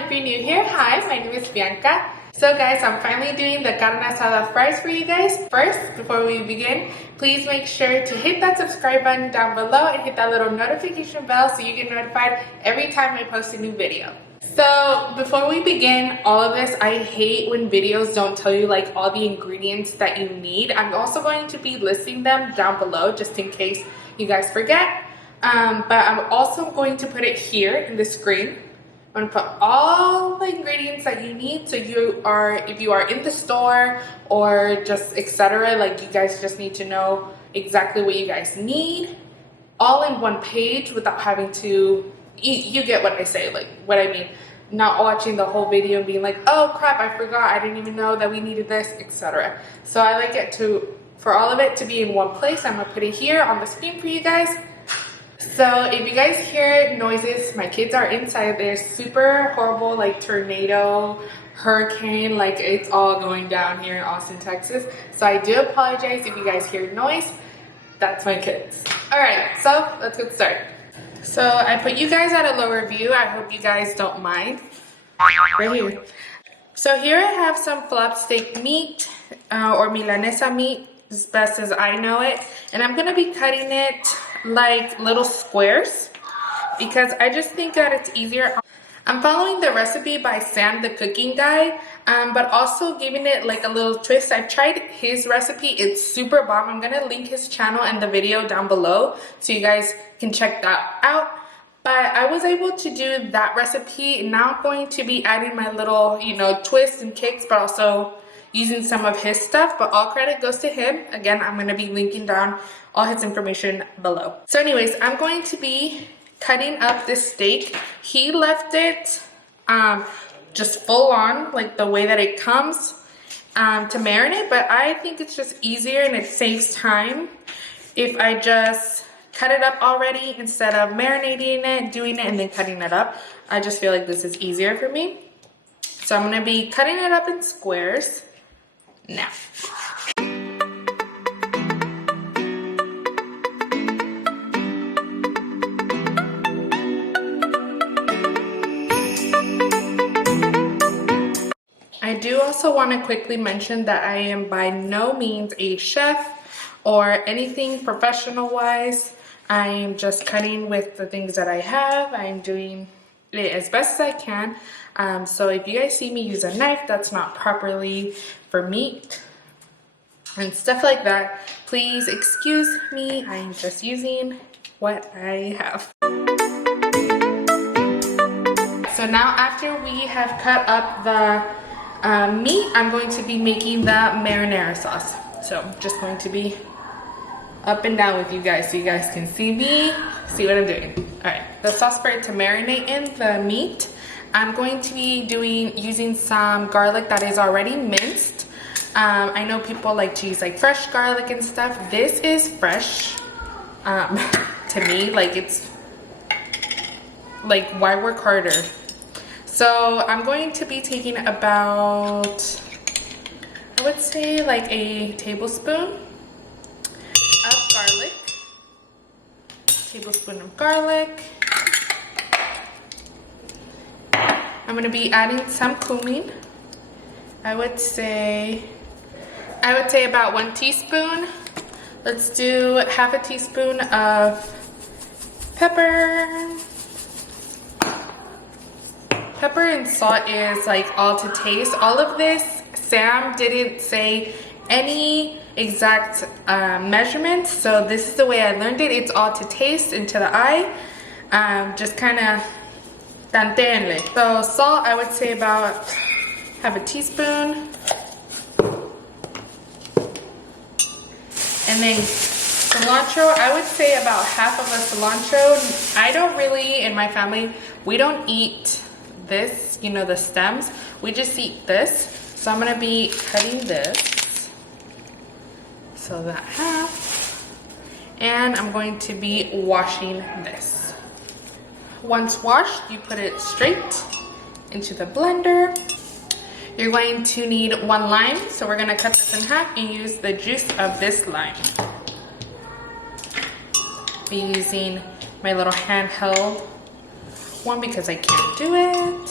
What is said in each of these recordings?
if you're new here, hi, my name is Bianca. So guys, I'm finally doing the Carne Asada fries for you guys. First, before we begin, please make sure to hit that subscribe button down below and hit that little notification bell so you get notified every time I post a new video. So before we begin all of this, I hate when videos don't tell you like all the ingredients that you need. I'm also going to be listing them down below just in case you guys forget. But I'm also going to put it here in the screen. I'm gonna put all the ingredients that you need, so if you are in the store or just etc., like you guys just need to know exactly what you guys need, all in one page without having to, you get what I say, like what I mean, not watching the whole video and being like, oh crap, I forgot, I didn't even know that we needed this, etc. So I like it for all of it to be in one place. I'm gonna put it here on the screen for you guys. So if you guys hear noises, my kids are inside. There's super horrible like tornado, hurricane, like it's all going down here in Austin, Texas. So I do apologize if you guys hear noise. That's my kids. All right, so let's get started. So I put you guys at a lower view. I hope you guys don't mind. Right here. So here I have some flap steak meat or milanesa meat, as best as I know it. And I'm gonna be cutting it like little squares because I just think that it's easier. I'm following the recipe by Sam, the cooking guy, but also giving it like a little twist. I've tried his recipe, it's super bomb. I'm gonna link his channel and the video down below so you guys can check that out. But I was able to do that recipe. Now I'm going to be adding my little, twists and kicks, but also using some of his stuff, but all credit goes to him. Again, I'm gonna be linking down all his information below. So anyways, I'm going to be cutting up this steak. He left it just full on, like the way that it comes to marinate, but I think it's just easier and it saves time if I just cut it up already instead of marinating it, doing it, and then cutting it up. I just feel like this is easier for me. So I'm gonna be cutting it up in squares now. I do also want to quickly mention that I am by no means a chef or anything professional wise. I am just cutting with the things that I have. I'm doing it as best as I can. So if you guys see me use a knife that's not properly for meat and stuff like that, please excuse me. I'm just using what I have. So now after we have cut up the meat, I'm going to be making the marinara sauce. So I'm just going to be up and down with you guys so you guys can see me, see what I'm doing. All right, the sauce for it to marinate in the meat, I'm going to be using some garlic that is already minced. I know people like to use like fresh garlic and stuff. This is fresh to me, like it's like why work harder? So I'm going to be taking about, I would say like a tablespoon of garlic. Tablespoon of garlic. I'm going to be adding some cumin. I would say about 1 teaspoon. Let's do half a teaspoon of pepper. Pepper and salt is like all to taste. All of this, Sam didn't say any exact measurements, so this is the way I learned it. It's all to taste and to the eye. Just kind of tantéenle. So salt, I would say about half a teaspoon. And then cilantro, I would say about half of a cilantro. I don't really, in my family, we don't eat this, the stems. We just eat this. So I'm gonna be cutting this. So that half. And I'm going to be washing this. Once washed, you put it straight into the blender. You're going to need 1 lime, so we're gonna cut this in half and use the juice of this lime. Be using my little handheld one because I can't do it.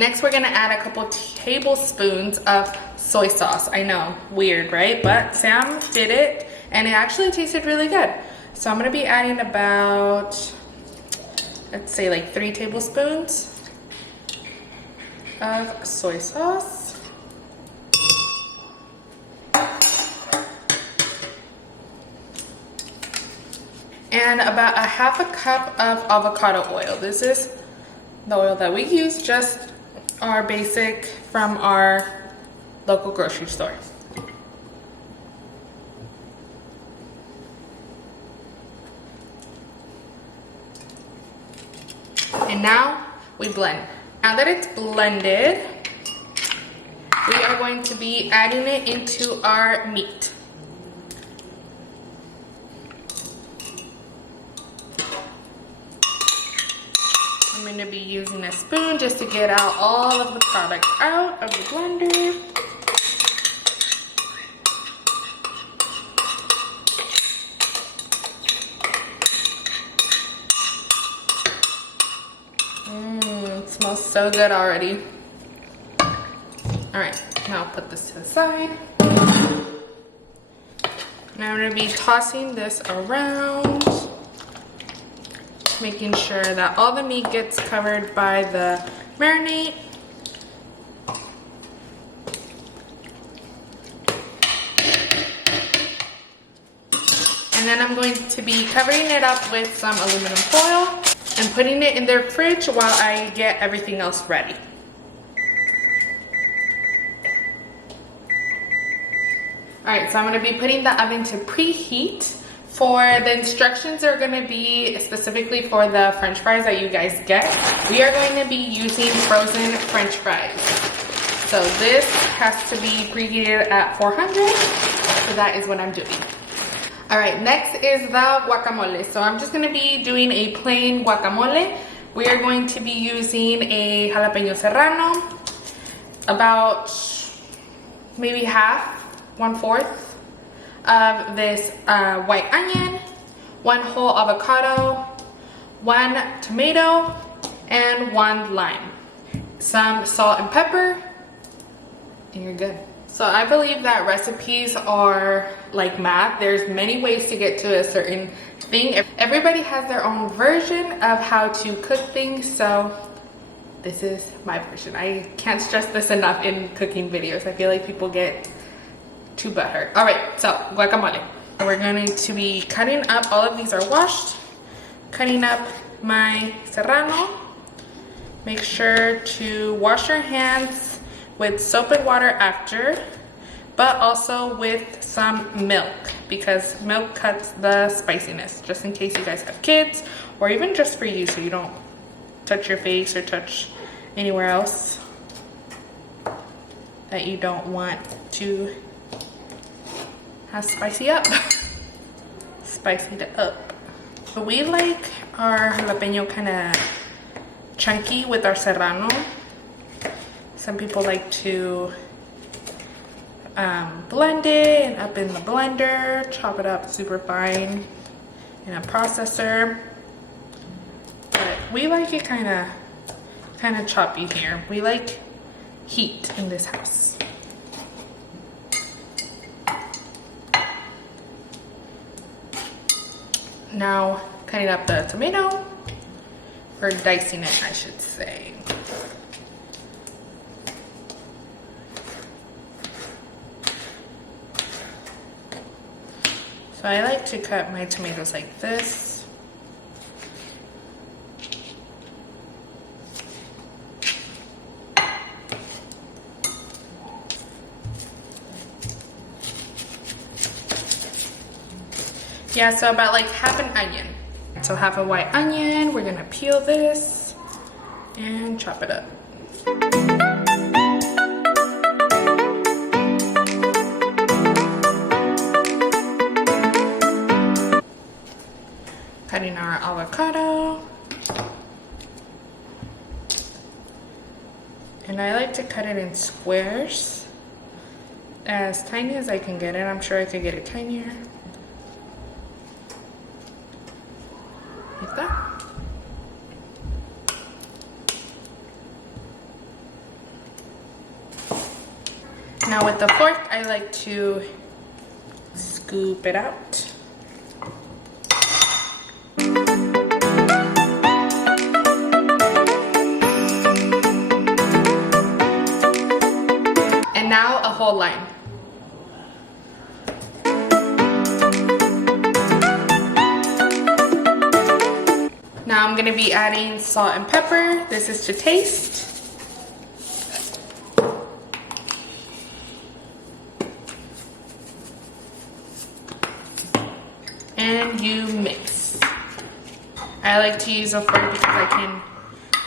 Next, we're gonna add a couple tablespoons of soy sauce. I know, weird, right? But Sam did it and it actually tasted really good. So I'm gonna be adding about, let's say like 3 tablespoons of soy sauce. And about a half a cup of avocado oil. This is the oil that we use, just our basic from our local grocery store. And now we blend. Now that it's blended, we are going to be adding it into our meat. I'm going to be using a spoon just to get out all of the product out of the blender. It smells so good already. Alright, now I'll put this to the side. Now I'm going to be tossing this around, making sure that all the meat gets covered by the marinade. And then I'm going to be covering it up with some aluminum foil and putting it in their fridge while I get everything else ready. Alright, so I'm going to be putting the oven to preheat. For the instructions are going to be specifically for the French fries that you guys get. We are going to be using frozen French fries. So this has to be preheated at 400. So that is what I'm doing. Alright, next is the guacamole. So I'm just going to be doing a plain guacamole. We are going to be using a jalapeño serrano, about maybe half, 1/4 of this white onion, 1 whole avocado, 1 tomato, and 1 lime. Some salt and pepper, and you're good. So I believe that recipes are like math. There's many ways to get to a certain thing. Everybody has their own version of how to cook things, so this is my version. I can't stress this enough in cooking videos. I feel like people get too butthurt. All right, so guacamole. We're going to be cutting up, all of these are washed, cutting up my serrano. Make sure to wash your hands with soap and water after, but also with some milk, because milk cuts the spiciness, just in case you guys have kids, or even just for you, so you don't touch your face or touch anywhere else that you don't want to have spicy up. Spicied up. So we like our jalapeño kind of chunky with our serrano. Some people like to blend it and up in the blender, chop it up super fine in a processor. But we like it kind of choppy here. We like heat in this house. Now cutting up the tomato, or dicing it, I should say. So I like to cut my tomatoes like this. Yeah, so about like half an onion. So half a white onion, we're gonna peel this and chop it up. Cutting our avocado. And I like to cut it in squares, as tiny as I can get it. I'm sure I could get it tinier. Like that. Now with the fork, I like to scoop it out. And now a whole lime. Now I'm gonna be adding salt and pepper. This is to taste. And you mix. I like to use a fork because I can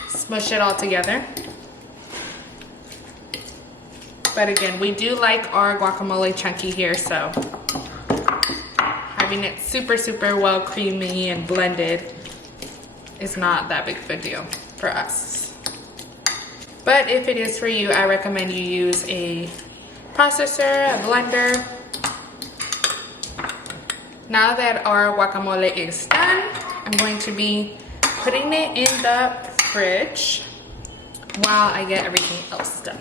smush it all together. But again, we do like our guacamole chunky here, so having it super well creamy and blended is not that big of a deal for us. But if it is for you, I recommend you use a processor, a blender. Now that our guacamole is done, I'm going to be putting it in the fridge while I get everything else done.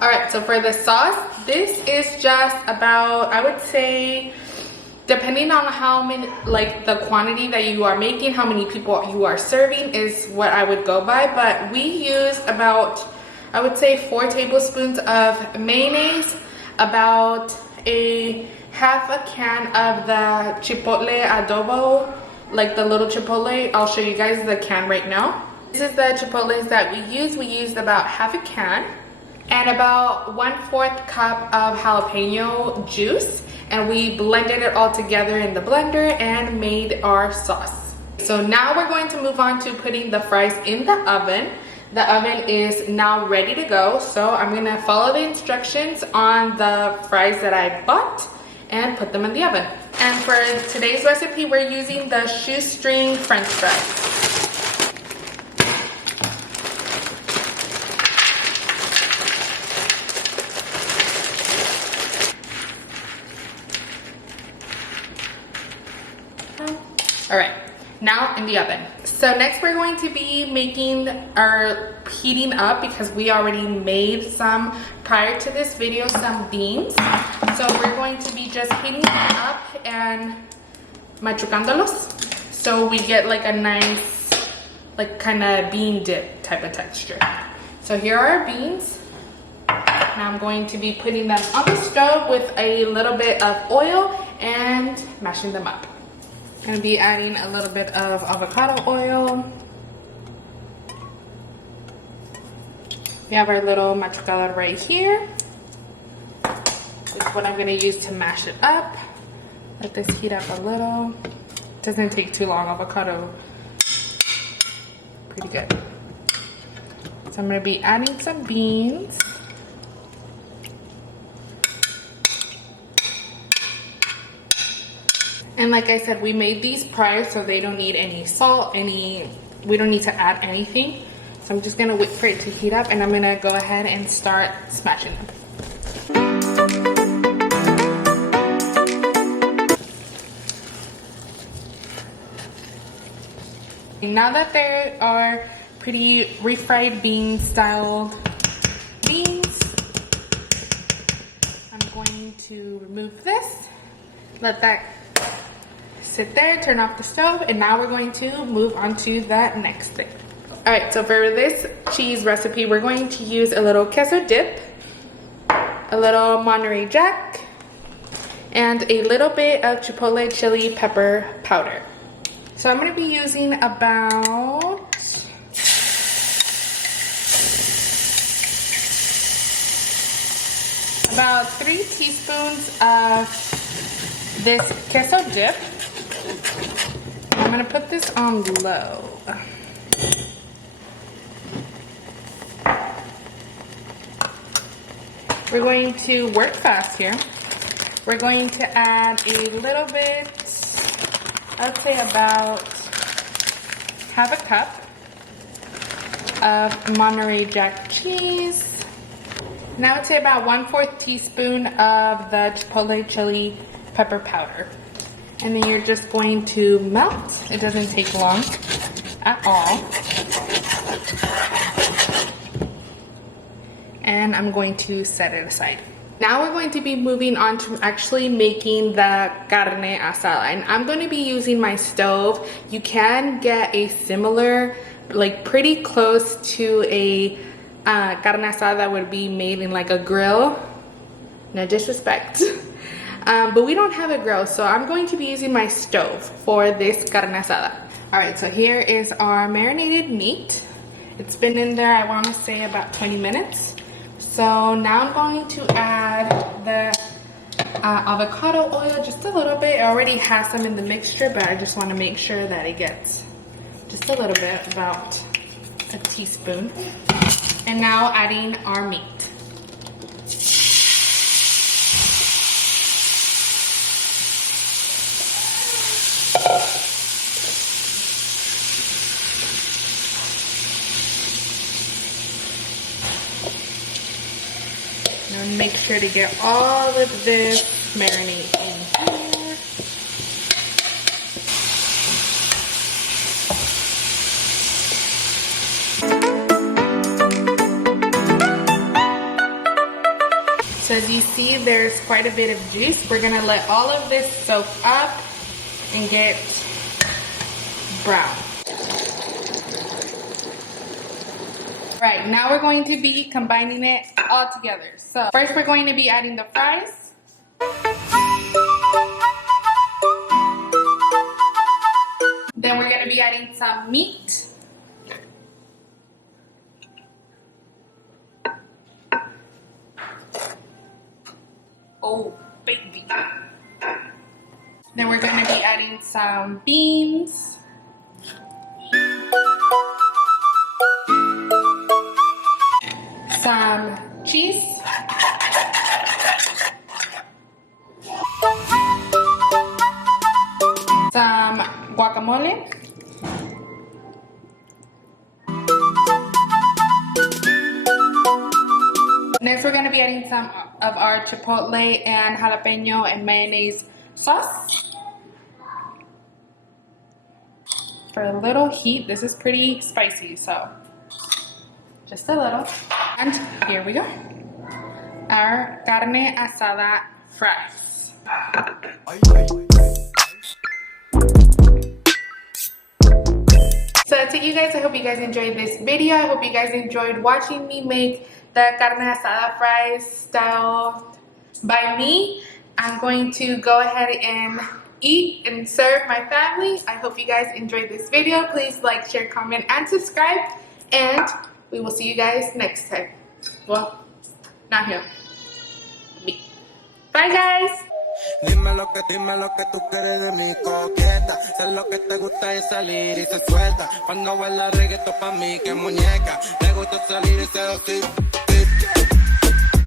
Alright, so for the sauce, this is just about, I would say, depending on how many, like the quantity that you are making, how many people you are serving is what I would go by. But we used about, I would say 4 tablespoons of mayonnaise, about half a can of the Chipotle Adobo, like the little Chipotle. I'll show you guys the can right now. This is the Chipotles that we use. We used about half a can and about 1/4 cup of jalapeno juice. And we blended it all together in the blender and made our sauce. So now we're going to move on to putting the fries in the oven. The oven is now ready to go. So I'm gonna follow the instructions on the fries that I bought and put them in the oven. And for today's recipe, we're using the shoestring French fries. All right, now in the oven. So next we're going to be making our heating up, because we already made some prior to this video, some beans. So we're going to be just heating them up and machucándolos, so we get like a nice, like kind of bean dip type of texture. So here are our beans. Now I'm going to be putting them on the stove with a little bit of oil and mashing them up. I'm going to be adding a little bit of avocado oil. We have our little machucado right here. This is what I'm going to use to mash it up. Let this heat up a little. Doesn't take too long. Avocado, pretty good. So I'm going to be adding some beans. And like I said, we made these prior, so they don't need any salt, we don't need to add anything. So I'm just gonna wait for it to heat up, and I'm gonna go ahead and start smashing them. Now that there are pretty refried bean styled beans, I'm going to remove this, let that sit there, turn off the stove, and now we're going to move on to that next thing. All right, so for this cheese recipe, we're going to use a little queso dip, a little Monterrey Jack, and a little bit of Chipotle chili pepper powder. So I'm going to be using about about 3 teaspoons of this queso dip. I'm going to put this on low. We're going to work fast here. We're going to add a little bit, I would say about half a cup of Monterey Jack cheese. Now I would say about 1/4 teaspoon of the Chipotle chili pepper powder. And then you're just going to melt. It doesn't take long at all. and I'm going to set it aside. Now we're going to be moving on to actually making the carne asada, and I'm going to be using my stove. You can get a similar, like pretty close to a carne asada that would be made in like a grill. No disrespect. But we don't have a grill, so I'm going to be using my stove for this carne asada. All right, so here is our marinated meat. It's been in there, I want to say about 20 minutes. So now I'm going to add the avocado oil, just a little bit. It already has some in the mixture, but I just want to make sure that it gets just a little bit, about a teaspoon. And now adding our meat. And make sure to get all of this marinade in here. So as you see, there's quite a bit of juice. We're gonna let all of this soak up and get brown. Right, now we're going to be combining it all together. So first we're going to be adding the fries. Then we're going to be adding some meat. Oh, baby. Then we're going to be adding some beans. Some cheese, some guacamole, next we're going to be adding some of our chipotle and jalapeño and mayonnaise sauce. For a little heat, this is pretty spicy, so just a little. And here we go. Our carne asada fries. So that's it, you guys. I hope you guys enjoyed this video. I hope you guys enjoyed watching me make the carne asada fries style by me. I'm going to go ahead and eat and serve my family. I hope you guys enjoyed this video. Please like, share, comment, and subscribe. And we will see you guys next time. Well, not here. Me. Bye, guys. Dime lo que tú quieres de mi coqueta. Sé lo que te gusta es salir y se suelta. Cuando baila reggaetón pa' mí que muñeca. Le gusta salir y seducir.